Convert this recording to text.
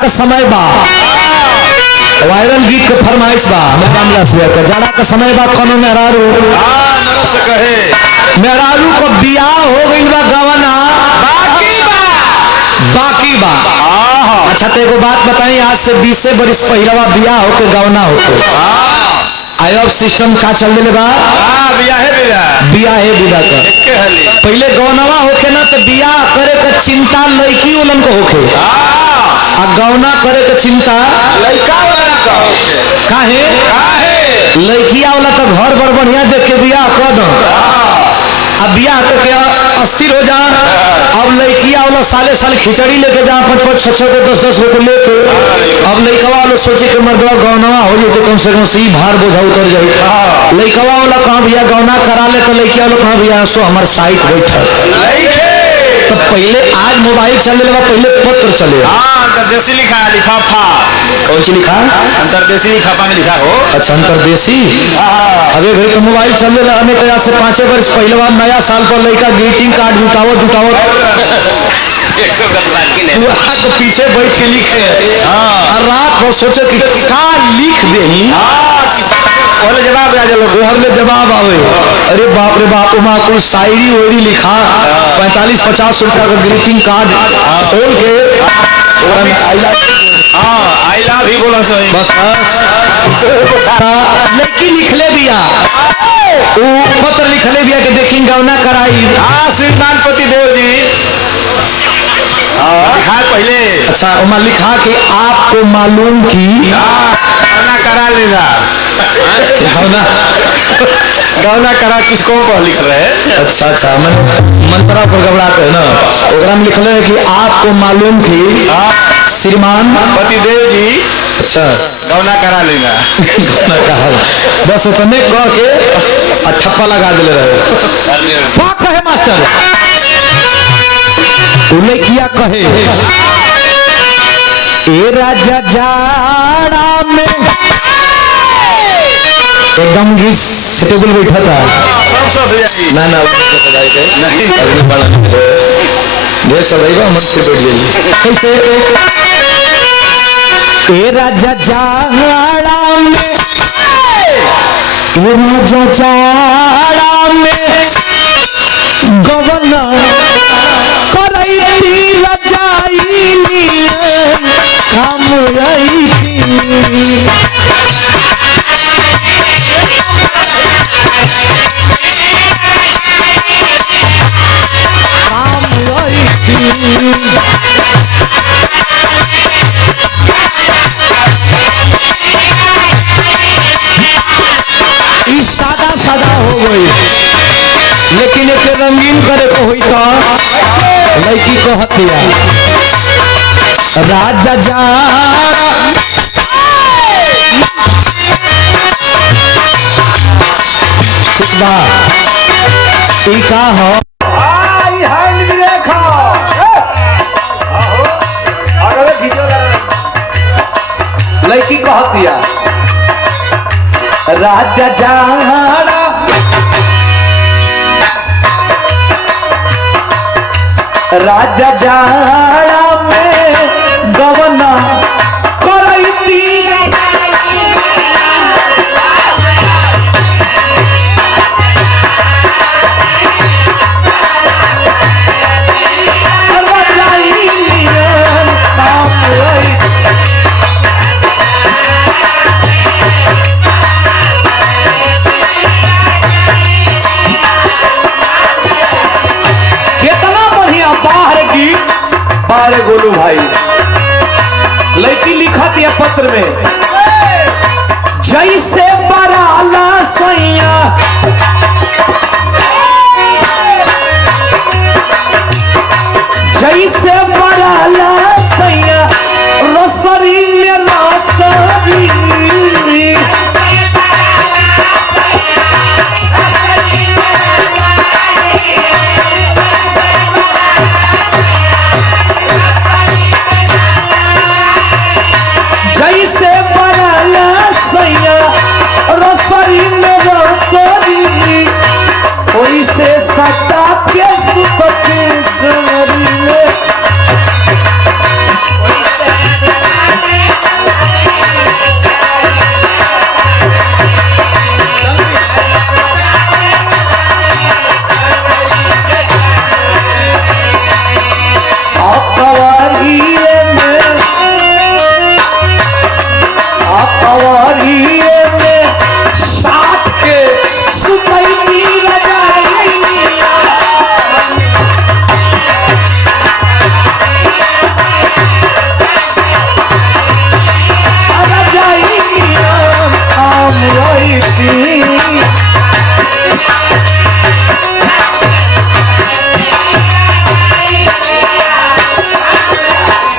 का समय बा, वायरल गीत के फरमाइश बा, जाड़ा का समय बा। कोनो मेहरारू मेहरारू को बियाह हो गई बा, गवना बाकी बा। अच्छा तो एगो बात बताई, आज से 20 बरिस पहलवा बियाह होके गवना होके आयब सिस्टम का चल दिले बा, बियाह विदा का पहले गौनवा होके ना तो बियाह करे का चिंता लड़की उलन को होके, आ गौना करे का चिंता लड़का वाला का होके। काहे लड़किया वाला तो घर बड़ बढ़िया देख के बियाह कर दो, अब बियाह करके अस्थिर हो जा। अब लड़किया वाला साले साल खिचड़ी लेके जा, 5-5, 6-6, 10-10 रुपये लेके। अब लड़कवा वाला सोचे कि मर्दवा गौनवा हो जाए तो कम से कम सही भार बोझा उतर जाए। लड़कवा वाला कहाँ भैया गौना करा ले तो लड़किया वाला कहाँ भैया सो हमारे साइट बैठा। तो पहले आज मोबाइल चले लगा, पहले पत्र चले। अंतरदेशी लिखा है, लिफाफा। कौन सी लिखा? अंतरदेशी लिफाफा में लिखा हो। अच्छा अंतरदेशी। अबे घर तो मोबाइल चले रहने तो से 5 वर्ष पहले बार नया साल पर लड़का ग्रीटिंग कार्ड जुटावो तो पीछे बैठ के लिखे और रात भर सोचे कि का लिख दे और जवाब आ जाए, घर में जवाब आवे। अरे बाप रे बाप, वहाँ कोई शायरी वोरी लिखा 45-50 रुपया का ग्रीटिंग कार्ड खोल के आई लव ही बोला सही बस लड़की लिखले बिया, पत्र लिखले बिया के देखी गौना कराई। श्रीमान पतिदेव जी लिखा पहले। अच्छा वहाँ लिखा कि आपको मालूम की गौना करा लेगा, गौना करा कुछ कौन पर लिख रहे हैं। अच्छा अच्छा मंत्रा पर घबराते है ना, ओकरा में लिखले है कि आपको मालूम थी श्रीमान पतिदेव जी अच्छा गौना करा लेगा। बस इतने कह के ठप्पा लगा दिले रहे। क्या कहे मास्टर? लड़किया कहे ए राजा जाड़ा में एकदम टेबल बैठा था ना ना ढेर सदैवा मन से बैठ जाइए कैसे। ए राजा जाड़ा में, ए राजा जाड़ा में गवना करैती रजाई काम सादा सादा हो गई, लेकिन एक रंगीन करे को हुई तो लड़की को हत्या राजा जा टीका हो लड़की को हत्या राजा जाड़ा राजा जाड़ा में गवना करैती बारे गोलू भाई लड़की लिखा दिया पत्र में जैसे बराला सैया जैसे बराला